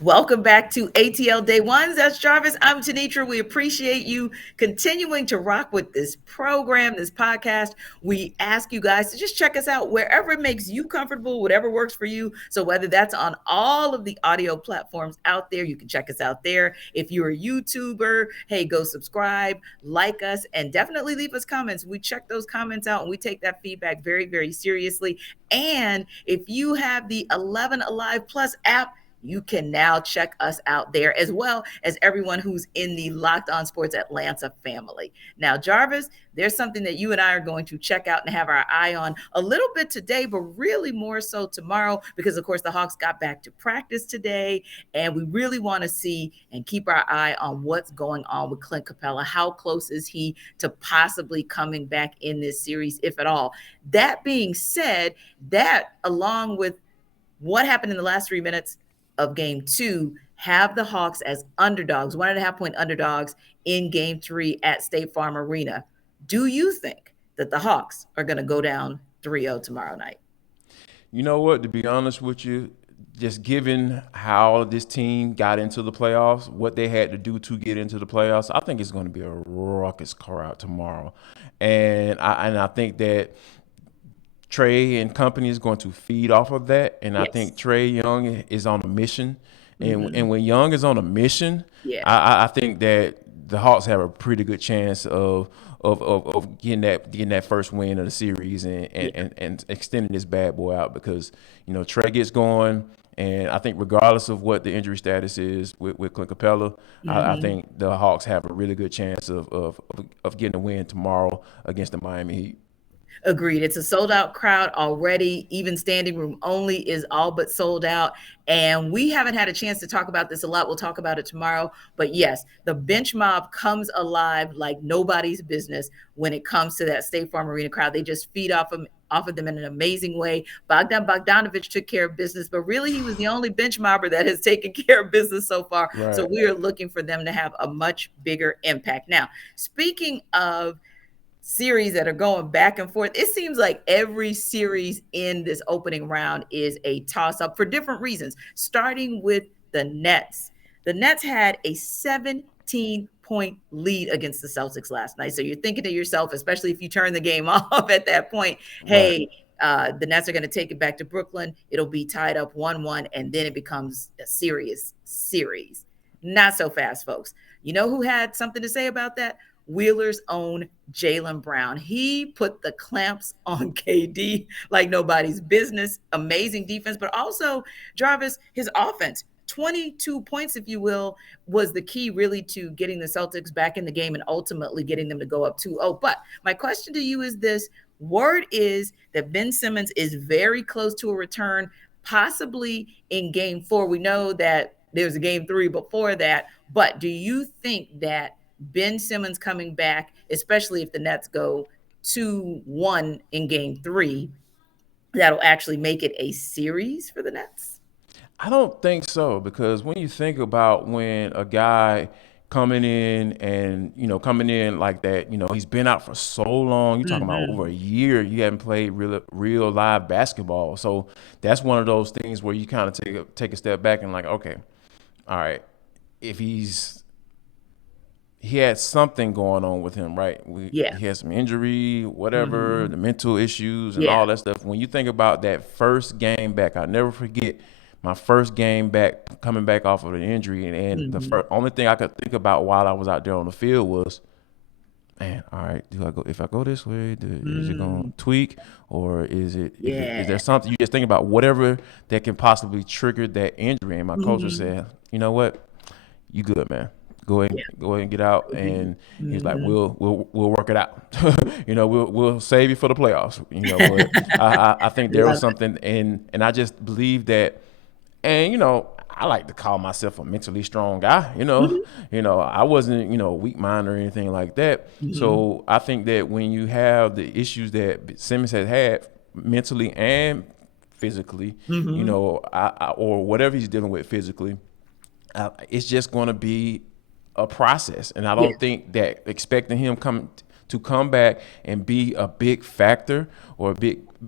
Welcome back to ATL Day Ones. That's Jarvis. I'm Tenitra. We appreciate you continuing to rock with this program, this podcast. We ask you guys to just check us out wherever it makes you comfortable, whatever works for you. So whether that's on all of the audio platforms out there, you can check us out there. If you're a YouTuber, hey, go subscribe, like us, and definitely leave us comments. We check those comments out and we take that feedback very, very seriously. And if you have the 11 Alive Plus app, you can now check us out there as well as everyone who's in the Locked On Sports Atlanta family. Now, Jarvis, there's something that you and I are going to check out and have our eye on a little bit today, but really more so tomorrow because, of course, the Hawks got back to practice today, and we really want to see and keep our eye on what's going on with Clint Capella. How close is he to possibly coming back in this series, if at all? That being said, that along with what happened in the last 3 minutes of game two, have the Hawks as underdogs, 1.5 point underdogs in game three at State Farm Arena. Do you think that the Hawks are going to go down 3-0 tomorrow night? You know what? To be honest with you, just given how this team got into the playoffs, what they had to do to get into the playoffs, I think it's going to be a raucous crowd tomorrow. And I think that Trae and company is going to feed off of that. And I think Yes. Trae Young is on a mission. Mm-hmm. And when Young is on a mission, Yeah. I think that the Hawks have a pretty good chance of getting that first win of the series Yeah. and extending this bad boy out because, Trae gets going. And I think regardless of what the injury status is with Clint Capella, I Mm-hmm. think the Hawks have a really good chance of getting a win tomorrow against the Miami Heat. Agreed. It's a sold out crowd already. Even standing room only is all but sold out. And we haven't had a chance to talk about this a lot. We'll talk about it tomorrow. But yes, the bench mob comes alive like nobody's business when it comes to that State Farm Arena crowd. They just feed off of them in an amazing way. Bogdan Bogdanovic took care of business, but really he was the only bench mobber that has taken care of business so far. So Right. we are looking for them to have a much bigger impact. Now, speaking of series that are going back and forth. It seems like every series in this opening round is a toss up for different reasons, starting with the Nets. The Nets had a 17-point lead against the Celtics last night. So you're thinking to yourself, especially if you turn the game off at that point, Right. hey, the Nets are going to take it back to Brooklyn. It'll be tied up 1-1, and then it becomes a serious series. Not so fast, folks. You know who had something to say about that? Wheeler's own Jaylen Brown. He put the clamps on KD like nobody's business. Amazing defense, but also Jarvis, his offense. 22 points, if you will, was the key really to getting the Celtics back in the game and ultimately getting them to go up 2-0. But my question to you is this. Word is that Ben Simmons is very close to a return, possibly in game four. We know that there's a game three before that, but do you think that Ben Simmons coming back, especially if the Nets go 2-1 in game three, that'll actually make it a series for the Nets? I don't think so because when you think about when a guy coming in like that, he's been out for so long. You're talking about over Mm-hmm. a year. You haven't played real live basketball, so that's one of those things where you kind of take a step back and like, okay, all right, if he had something going on with him, right? Yeah. He had some injury, whatever, Mm-hmm. the mental issues and Yeah. all that stuff. When you think about that first game back, I'll never forget my first game back, coming back off of the injury, and the Mm-hmm. only thing I could think about while I was out there on the field was, man, all right, do I go? If I go this way, is it going Mm. to tweak, or is there Yeah. something you just think about whatever that can possibly trigger that injury? And my coach would Mm-hmm. say, you know what, you good, man. Yeah. Go ahead and get out. Agreed. And he's like, Mm-hmm. we'll work it out. We'll save you for the playoffs. But I think there was Love something, and I just believe that. And I like to call myself a mentally strong guy. it. I wasn't weak mind or anything like that. Mm-hmm. So I think that when you have the issues that Simmons has had mentally and physically, Mm-hmm. or whatever he's dealing with physically, it's just going to be a process. And I Yeah. don't think that expecting him to come back and be a big factor or a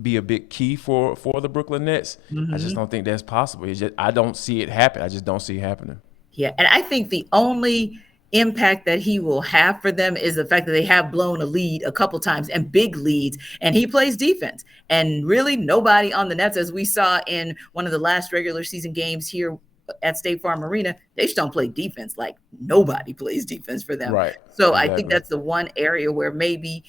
be a big key for the Brooklyn Nets. I just don't think that's possible. I don't see it happen. I just don't see it happening. Yeah, and I think the only impact that he will have for them is the fact that they have blown a lead a couple times and big leads, and he plays defense. And really, nobody on the Nets, as we saw in one of the last regular season games here at State Farm Arena, they just don't play defense. Like nobody plays defense for them. Right. So I think Exactly. that's the one area where maybe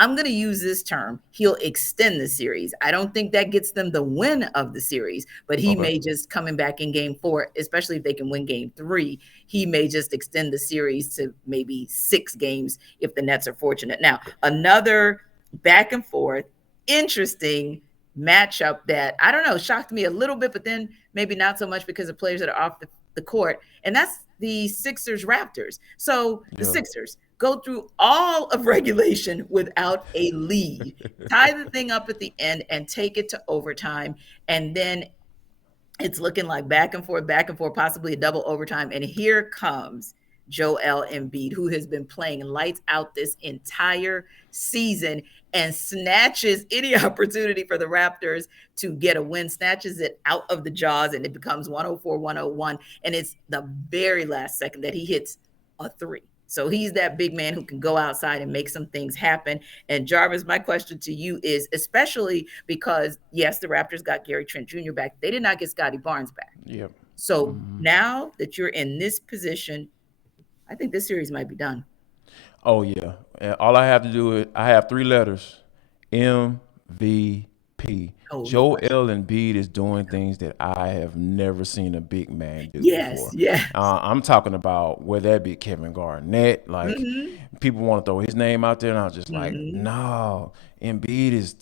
I'm going to use this term. He'll extend the series. I don't think that gets them the win of the series, but he Okay. may just coming back in game 4, especially if they can win game 3, he may just extend the series to maybe 6 games if the Nets are fortunate. Now, another back and forth, interesting matchup that I don't know, shocked me a little bit, but then maybe not so much because of players that are off the court. And that's the Sixers Raptors. So the Yeah. Sixers go through all of regulation without a lead, tie the thing up at the end and take it to overtime. And then it's looking like back and forth, possibly a double overtime. And here comes Joel Embiid, who has been playing lights out this entire season and snatches any opportunity for the Raptors to get a win, snatches it out of the jaws, and it becomes 104-101. And it's the very last second that he hits a 3. So he's that big man who can go outside and make some things happen. And Jarvis, my question to you is, especially because, yes, the Raptors got Gary Trent Jr. back. They did not get Scotty Barnes back. Yep. So now that you're in this position, I think this series might be done. Oh yeah. And all I have to do is I have 3 letters. MVP. Oh, no Joel question. Embiid is doing things that I have never seen a big man do Yes, before. yes. I'm talking about whether that be Kevin Garnett, like Mm-hmm. people want to throw his name out there, and I was just like, Mm-hmm. no, Embiid is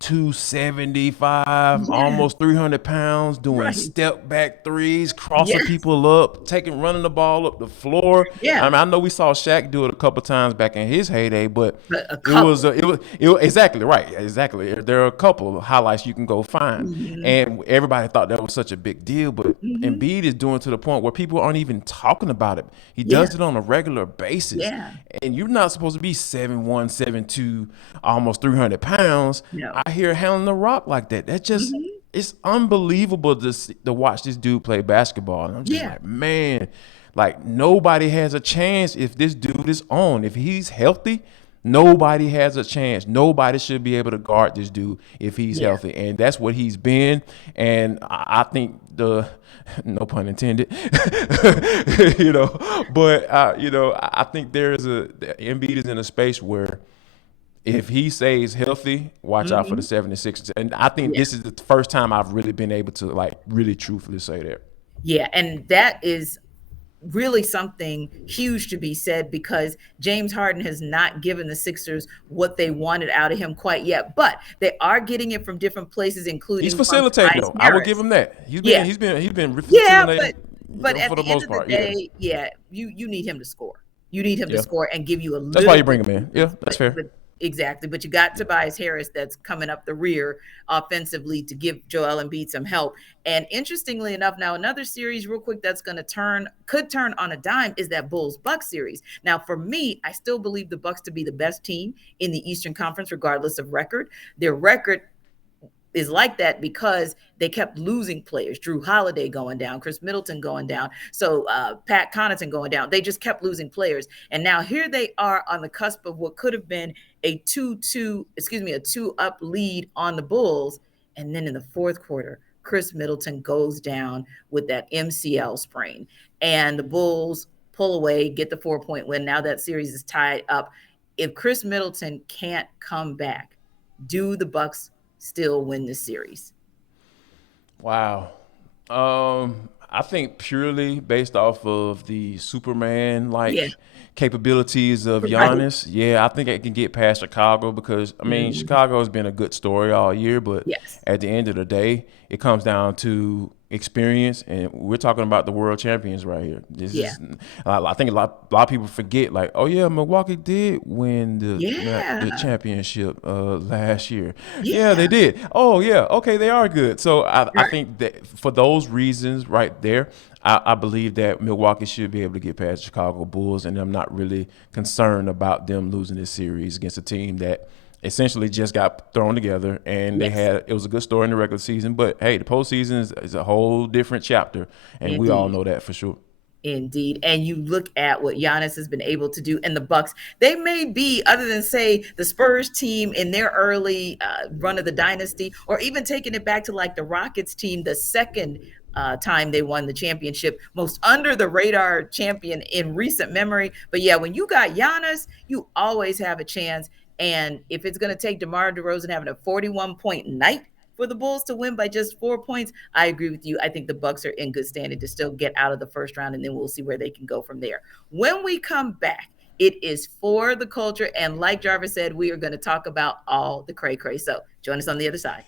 275, Yeah, almost 300 pounds, doing right. step back threes, crossing Yes. people up, running the ball up the floor. I Yeah. mean, I know we saw Shaq do it a couple times back in his heyday, but But a it was, couple. exactly right, exactly. There are a couple of highlights you can go find, Mm-hmm. and everybody thought that was such a big deal. But Mm-hmm. Embiid is doing to the point where people aren't even talking about it. He Yeah. does it on a regular basis, Yeah. and you're not supposed to be 7'1", 7'2", almost 300 pounds No. out here handling the rock like that. That just Mm-hmm. it's unbelievable to watch this dude play basketball. And I'm just Yeah. like, man, like nobody has a chance if this dude is on. If he's healthy, nobody has a chance. Nobody should be able to guard this dude if he's Yeah. healthy. And that's what he's been. And I think no pun intended, but I think Embiid is in a space where if he stays healthy, watch out for the Mm-hmm. 76ers. And I think Yeah. this is the first time I've really been able to like really truthfully say that. Yeah. And that is really something huge to be said because James Harden has not given the Sixers what they wanted out of him quite yet, but they are getting it from different places, He's including from facilitating Tobias though. I will give Harris. him that. He's been Yeah, he's been he's been yeah, facilitating but at for the the end most of the part. Yeah. day, yeah, you need him to score. You need him to Yeah. score and give you a That's why little you bit bring him of in. Yeah, defense, that's fair. but exactly. But you got Tobias Harris that's coming up the rear offensively to give Joel Embiid some help. And interestingly enough, now another series real quick that's going to could turn on a dime is that Bulls Bucks series. Now for me, I still believe the Bucks to be the best team in the Eastern Conference regardless of record. Their record is like that because they kept losing players. Drew Holiday going down, Chris Middleton going down, so Pat Connaughton going down. They just kept losing players, and now here they are on the cusp of what could have been a 2-up lead on the Bulls, and then in the fourth quarter, Chris Middleton goes down with that MCL sprain, and the Bulls pull away, get the 4-point win. Now that series is tied up. If Chris Middleton can't come back, do the Bucks still win the series? Wow. I think purely based off of the Superman Yeah, like capabilities of right. Giannis, yeah, I think it can get past Chicago because I mean Mhm. Chicago has been a good story all year, but Yes. at the end of the day, it comes down to experience, and we're talking about the world champions right here. This Yeah. is, I think a lot of people forget, like, oh yeah, Milwaukee did win the Yeah. championship last year. Yeah, Yeah. they did. Oh yeah, okay, they are good. So I Right. think that for those reasons right there, I believe that Milwaukee should be able to get past Chicago Bulls, and I'm not really concerned about them losing this series against a team that essentially just got thrown together, and Yes, it was a good story in the regular season. But hey, the postseason is a whole different chapter, and we all indeed. know that for sure. Indeed. And you look at what Giannis has been able to do, and the Bucks, they may be, other than say the Spurs team in their early run of the dynasty, or even taking it back to like the Rockets team, the second time they won the championship, most under the radar champion in recent memory. But yeah, when you got Giannis, you always have a chance. And if it's going to take DeMar DeRozan having a 41-point night for the Bulls to win by just 4 points, I agree with you. I think the Bucks are in good standing to still get out of the first round, and then we'll see where they can go from there. When we come back, it is for the culture, and like Jarvis said, we are going to talk about all the cray cray. So join us on the other side.